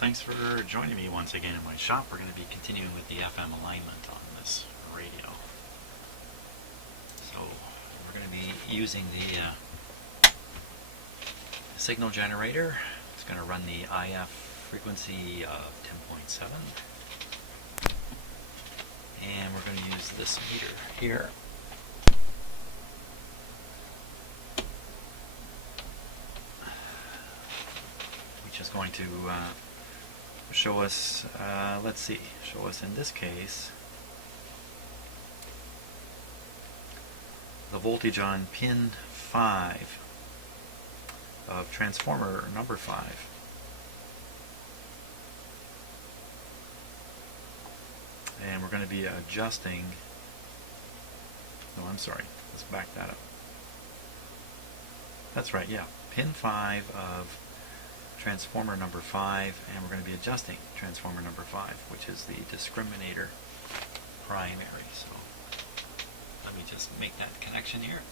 thanks for joining me once again in my shop. We're going to be continuing with the FM alignment on this radio. So we're going to be using the signal generator. It's going to run the IF frequency of 10.7. And we're going to use this meter here. Which is going to show us, show us in this case the voltage on pin 5 of transformer number 5. And we're going to be adjusting, no, I'm sorry, let's back that up. That's right, yeah, pin 5 of transformer number 5, and we're going to be adjusting transformer number 5, which is the discriminator primary. So let me just make that connection here.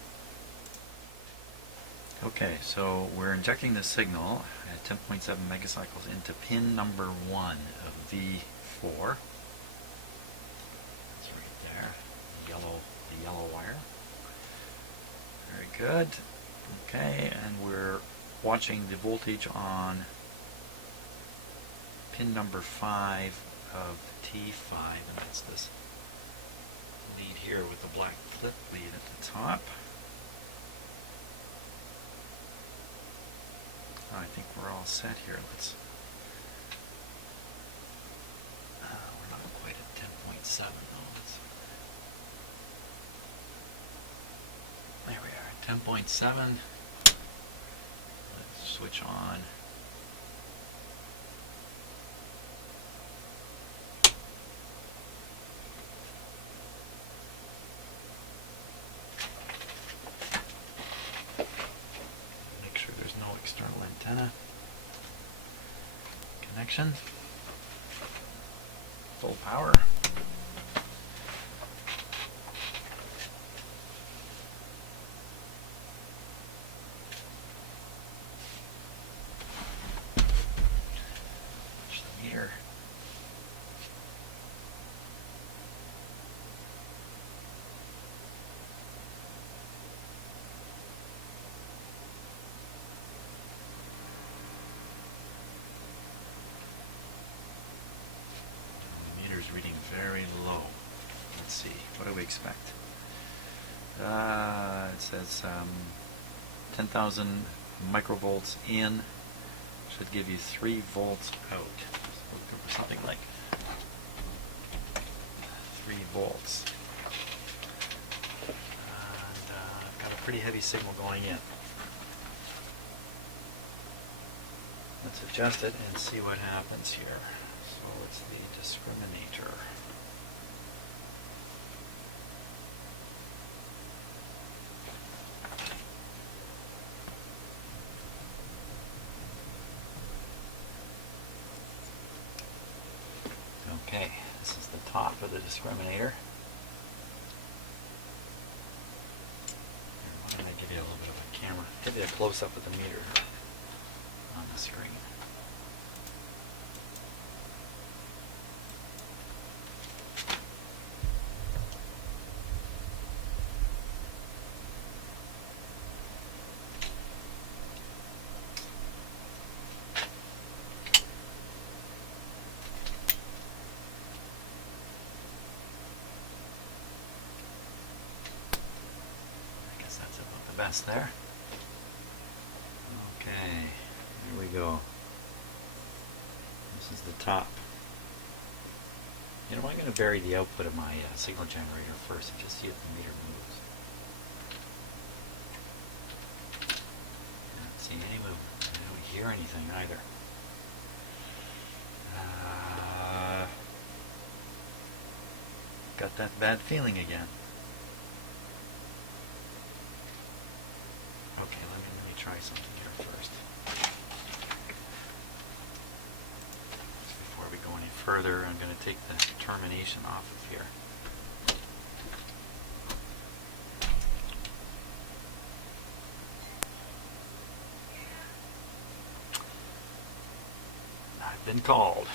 Okay, so we're injecting the signal at 10.7 megacycles into pin number 1 of V4. That's right there, the yellow wire. Very good. Okay, and we're watching the voltage on pin number 5 of T5, and that's this lead here with the black flip lead at the top. I think we're all set here. Let's. We're not quite at 10.7 though. There we are, 10.7. Switch on. Make sure there's no external antenna connection. Full power. Here. The meter's reading very low. Let's see, what do we expect? It says 10,000 microvolts in. Should give you 3 volts out. So something like 3 volts. And I've got a pretty heavy signal going in. Let's adjust it and see what happens here. So it's the discriminator. Okay, this is the top of the discriminator. Why don't I give you a little bit of a camera? Give you a close-up of the meter on the screen. Best there. Okay, here we go. This is the top. You know, I'm going to vary the output of my signal generator first and just see if the meter moves. I don't see any movement. I don't hear anything either. Got that bad feeling again. Okay, let me try something here first. Before we go any further, I'm going to take the termination off of here. been called.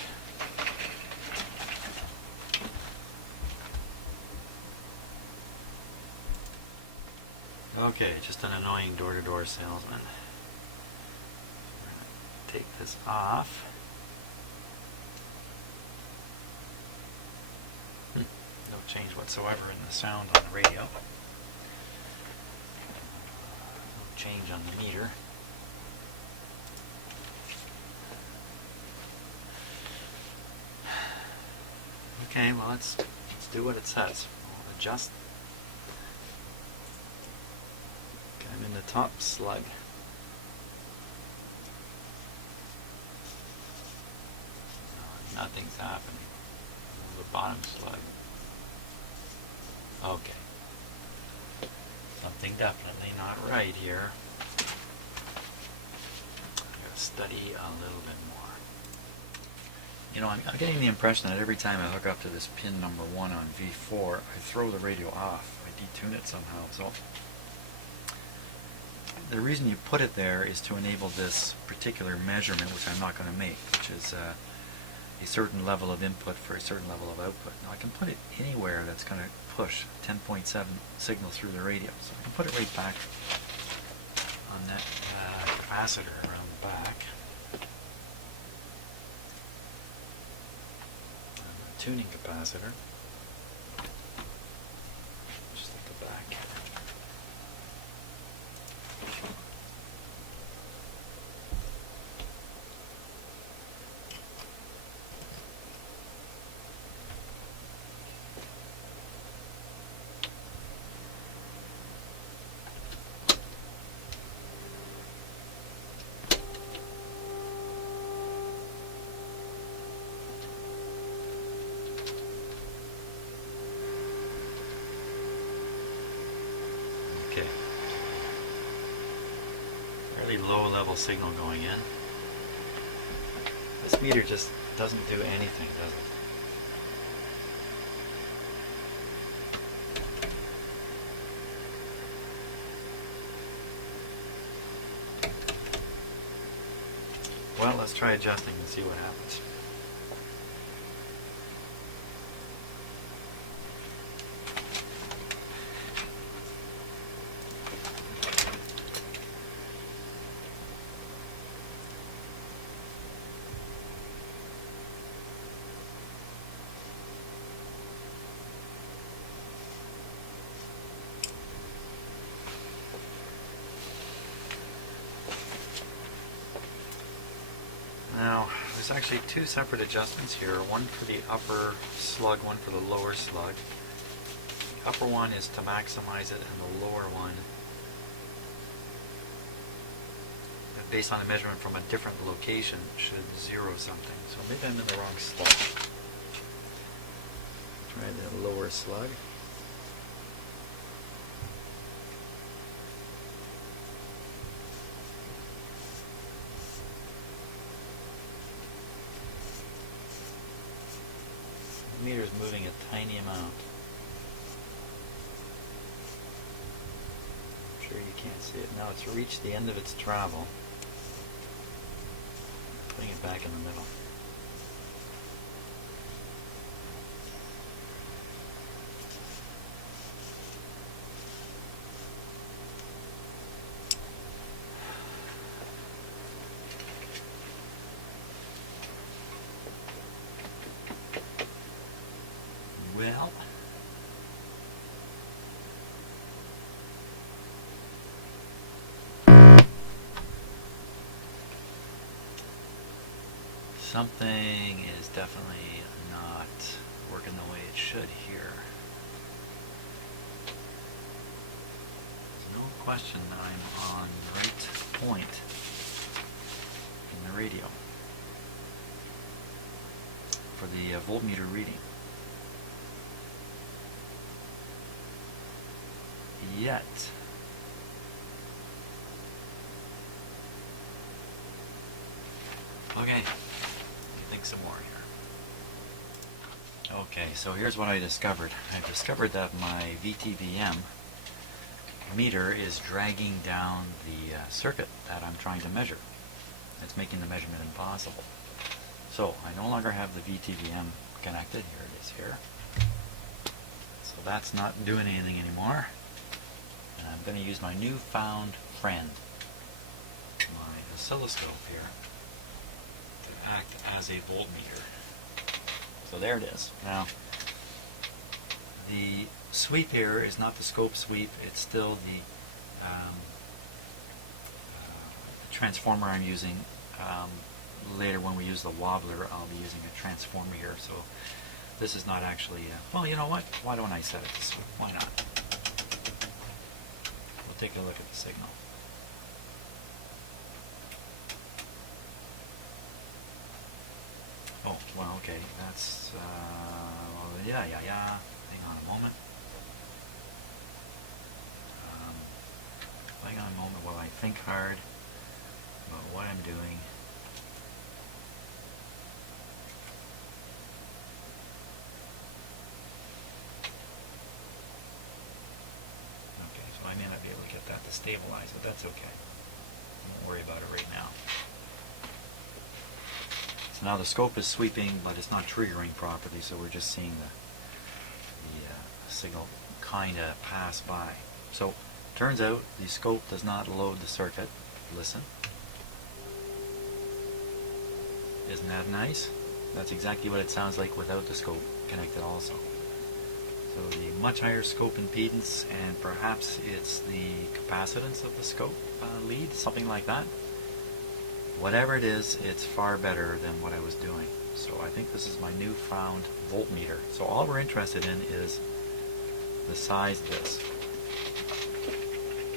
Okay, just an annoying door-to-door salesman. We're going to take this off. No change whatsoever in the sound on the radio. No change on the meter. Okay, well let's do what it says. We'll adjust. Okay, I'm in the top slug. No, nothing's happening. The bottom slug. Okay. Something definitely not right here. I'm going to study a little bit more. You know, I'm getting the impression that every time I hook up to this pin number 1 on V4, I throw the radio off. I detune it somehow. So the reason you put it there is to enable this particular measurement, which I'm not going to make, which is a certain level of input for a certain level of output. Now I can put it anywhere that's going to push 10.7 signal through the radio. So I can put it right back on that capacitor around the back. Tuning capacitor, just at the back. Okay. Fairly low level signal going in. This meter just doesn't do anything, does it? Well, let's try adjusting and see what happens. Now, there's actually two separate adjustments here, one for the upper slug, one for the lower slug. The upper one is to maximize it, and the lower one, based on a measurement from a different location, should zero something. So maybe I'm in the wrong slug. Try the lower slug. The meter's moving a tiny amount. I'm sure you can't see it. Now it's reached the end of its travel. Putting it back in the middle. Well, something is definitely not working the way it should here. There's no question that I'm on the right point in the radio for the voltmeter reading. Yet, okay, think some more here. Okay, so here's what I discovered. I discovered that my VTVM meter is dragging down the circuit that I'm trying to measure. It's making the measurement impossible. So I no longer have the VTVM connected. Here it is here. So that's not doing anything anymore. And I'm going to use my newfound friend, my oscilloscope here, to act as a voltmeter. So there it is. Now, the sweep here is not the scope sweep, it's still the transformer I'm using. Later when we use the wobbler, I'll be using a transformer here, so this is not actually, well, you know what, why don't I set it to sweep? Why not? We'll take a look at the signal. Oh, well, okay, that's, yeah. Hang on a moment. Hang on a moment while I think hard about what I'm doing. Okay, so I may not be able to get that to stabilize, but that's okay. Don't worry about it right now. So now the scope is sweeping, but it's not triggering properly, so we're just seeing the signal kind of pass by. So turns out the scope does not load the circuit. Listen. Isn't that nice? That's exactly what it sounds like without the scope connected also. So the much higher scope impedance, and perhaps it's the capacitance of the scope lead, something like that. Whatever it is, it's far better than what I was doing. So I think this is my newfound voltmeter. So all we're interested in is the size of this.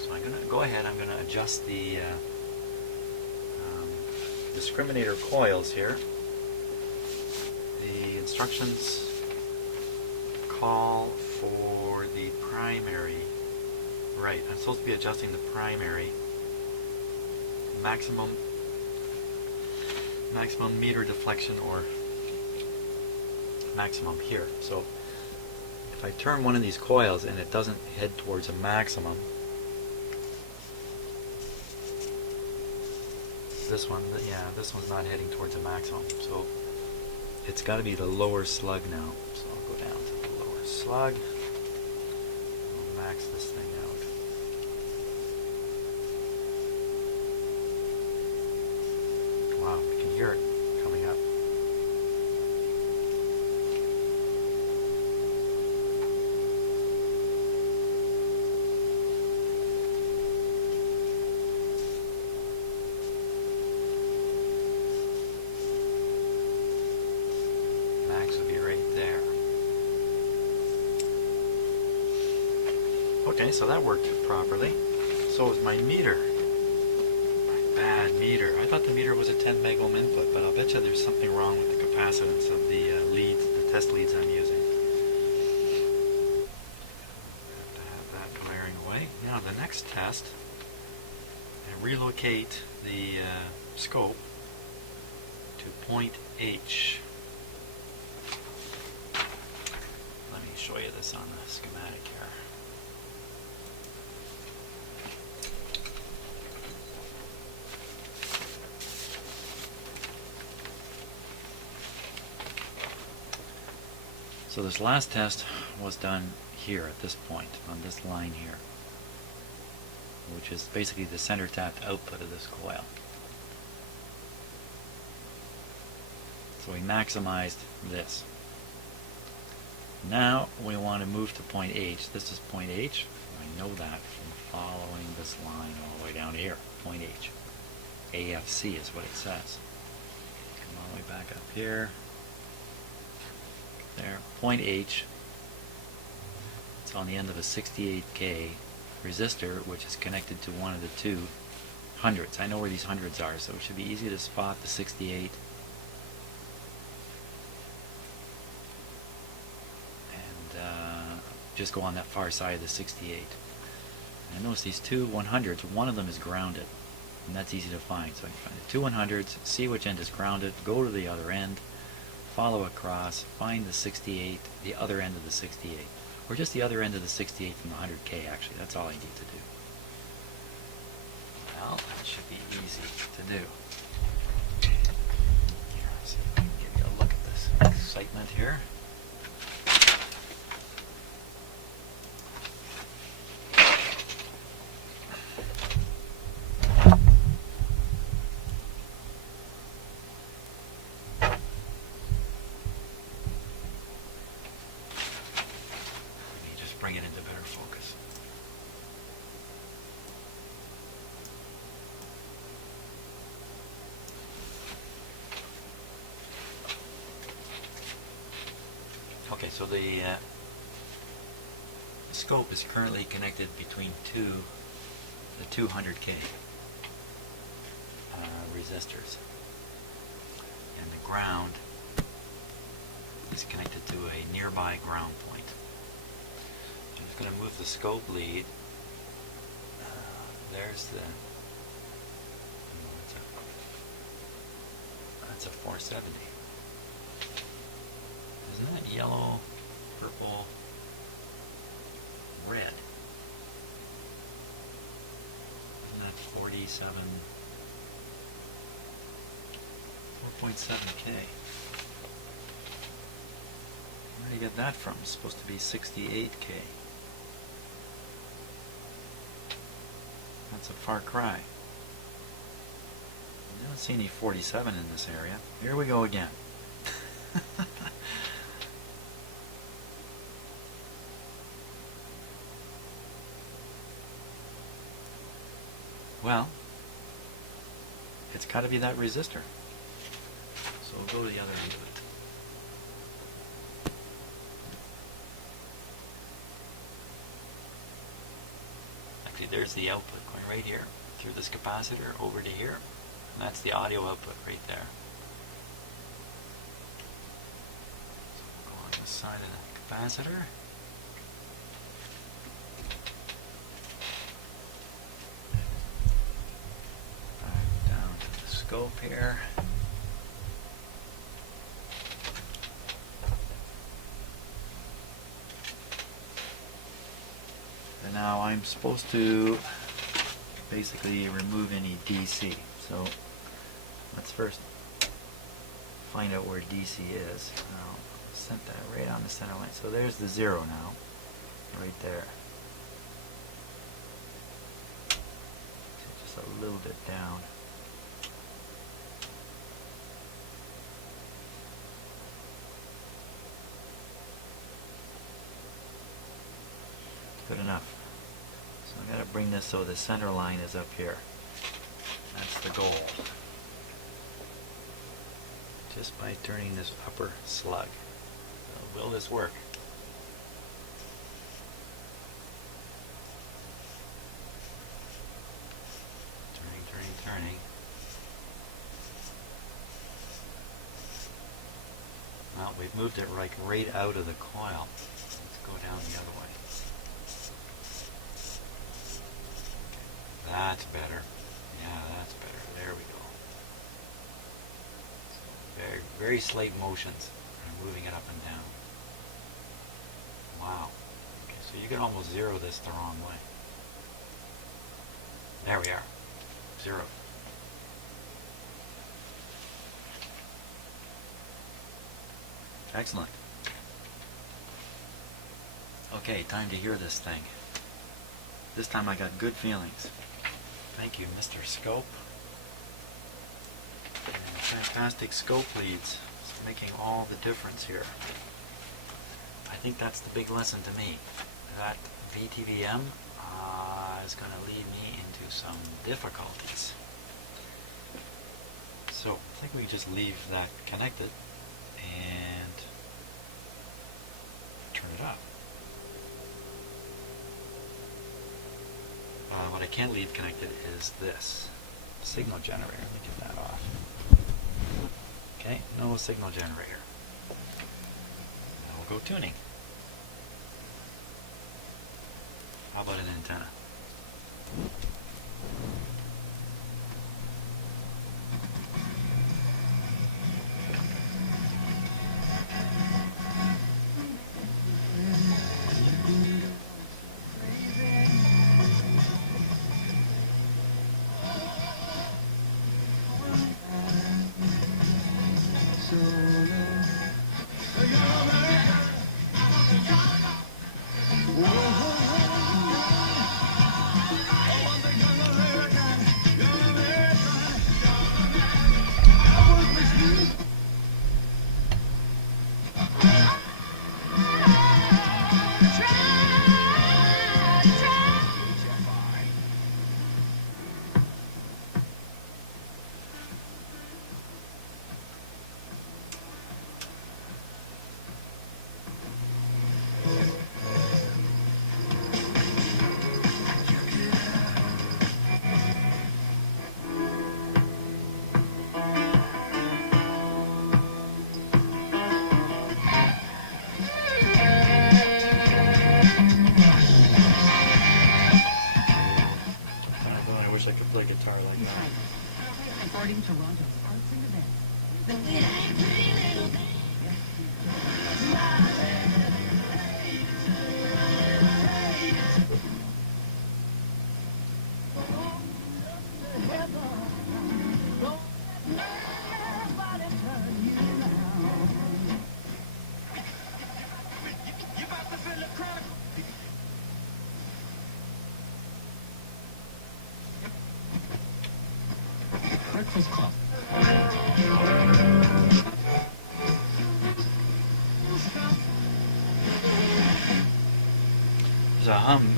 So I'm going to go ahead, I'm going to adjust the discriminator coils here. The instructions call for the primary. Right, I'm supposed to be adjusting the primary maximum meter deflection, or maximum here. So if I turn one of these coils and it doesn't head towards a maximum, this one, yeah, this one's not heading towards a maximum, so it's got to be the lower slug now. So I'll go down to the lower slug. I'll max this thing out. Wow, we can hear it coming up. Max would be right there. Okay, so that worked properly. So is my meter. Bad meter. I thought the meter was a 10 megohm input, but I'll bet you there's something wrong with the capacitance of the leads, the test leads I'm using. Have to have that glaring away. Now the next test, I relocate the scope to point H. Let me show you this on the schematic here. So this last test was done here at this point, on this line here, which is basically the center tapped output of this coil. So we maximized this. Now we want to move to point H. This is point H. I know that from following this line all the way down here. Point H. AFC is what it says. Come all the way back up here. There, point H. It's on the end of a 68K resistor, which is connected to one of the two hundreds. I know where these hundreds are, so it should be easy to spot the 68. And just go on that far side of the 68. And notice these two 100s, one of them is grounded, and that's easy to find. So I can find the two 100s, see which end is grounded, go to the other end, follow across, find the 68, the other end of the 68. Or just the other end of the 68 from the 100K, actually. That's all I need to do. Well, that should be easy to do. Here, let's see if I can here. Bring it into better focus. Okay, so the scope is currently connected between the 200K resistors, and the ground is connected to a nearby ground point. I'm just going to move the scope lead. There's the, that's a 470. Isn't that yellow, purple, red? Isn't that 47, 4.7K? Where do you get that from? It's supposed to be 68K. That's a far cry. I don't see any 47 in this area. Here we go again. Well, it's got to be that resistor. So we'll go to the other end of it. Actually, there's the output going right here through this capacitor over to here. And that's the audio output right there. So we'll go on this side of the capacitor. Back down to the scope here. And now I'm supposed to basically remove any DC. So let's first find out where DC is. I'll set that right on the center line. So there's the 0 now, right there. Just a little bit down. Good enough. So I got to bring this so the center line is up here. That's the goal. Just by turning this upper slug. So will this work? Turning. Well, we've moved it like right out of the coil. Let's go down the other way. That's better. Yeah, that's better. There we go. So very, very slight motions. I'm moving it up and down. Wow. Okay, so you can almost zero this the wrong way. There we are. Zero. Excellent. Okay, time to hear this thing. This time I got good feelings. Thank you, Mr. Scope. And fantastic scope leads. It's making all the difference here. I think that's the big lesson to me. That VTVM is going to lead me into some difficulties. So I think we just leave that connected and turn it up. What I can't leave connected is this signal generator. Let me get that off. Okay, no signal generator. Now we'll go tuning. How about an antenna? There's a hum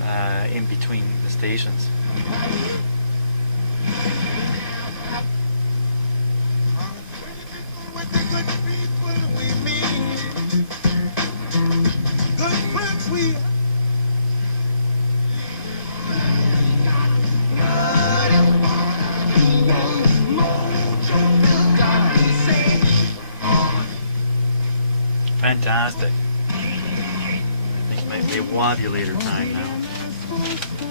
in between the stations. Fantastic. I think it might be a wobulator time now.